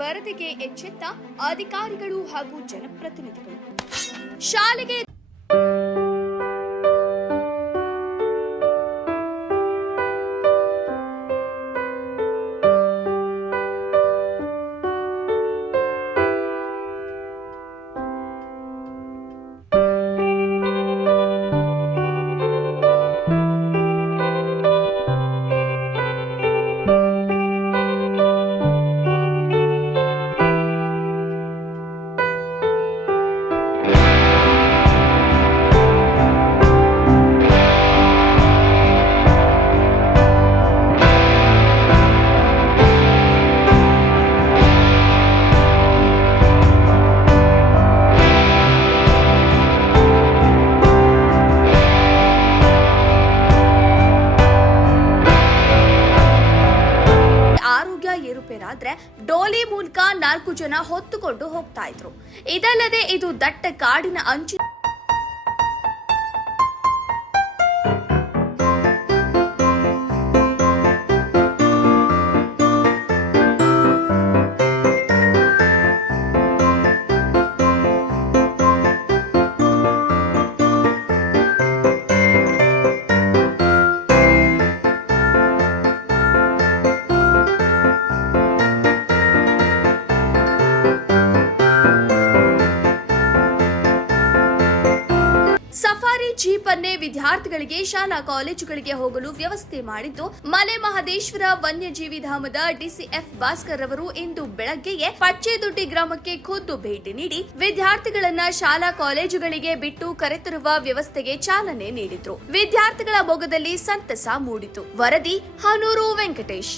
ವರದಿಗೆ ಎಚ್ಚೆತ್ತ ಅಧಿಕಾರಿಗಳು ಹಾಗೂ ಜನಪ್ರತಿನಿಧಿಗಳು. ಶಾಲೆಗೆ ಏರುಪೇರಾದ್ರೆ ಡೋಲಿ ಮೂಲಕ 4 ಜನ ಹೊತ್ತುಕೊಂಡು ಹೋಗ್ತಾ ಇದ್ರು. ಇದಲ್ಲದೆ ಇದು ದಟ್ಟ ಕಾಡಿನ ಅಂಚು ಸಫಾರಿ ಜೀಪ್ ಅನ್ನೇ ವಿದ್ಯಾರ್ಥಿಗಳಿಗೆ ಶಾಲಾ ಕಾಲೇಜುಗಳಿಗೆ ಹೋಗಲು ವ್ಯವಸ್ಥೆ ಮಾಡಿದ್ದು ಮಲೆ ಮಹದೇಶ್ವರ ವನ್ಯಜೀವಿ ಧಾಮದ ಡಿಸಿಎಫ್ ಭಾಸ್ಕರ್ ಅವರು ಇಂದು ಬೆಳಗ್ಗೆಯೇ ಪಚ್ಚೇದೊಡ್ಡಿ ಗ್ರಾಮಕ್ಕೆ ಖುದ್ದು ಭೇಟಿ ನೀಡಿ ವಿದ್ಯಾರ್ಥಿಗಳನ್ನ ಶಾಲಾ ಕಾಲೇಜುಗಳಿಗೆ ಬಿಟ್ಟು ಕರೆತರುವ ವ್ಯವಸ್ಥೆಗೆ ಚಾಲನೆ ನೀಡಿದ್ರು. ವಿದ್ಯಾರ್ಥಿಗಳ ಮೊಗದಲ್ಲಿ ಸಂತಸ ಮೂಡಿತು. ವರದಿ ಹನೂರು ವೆಂಕಟೇಶ್.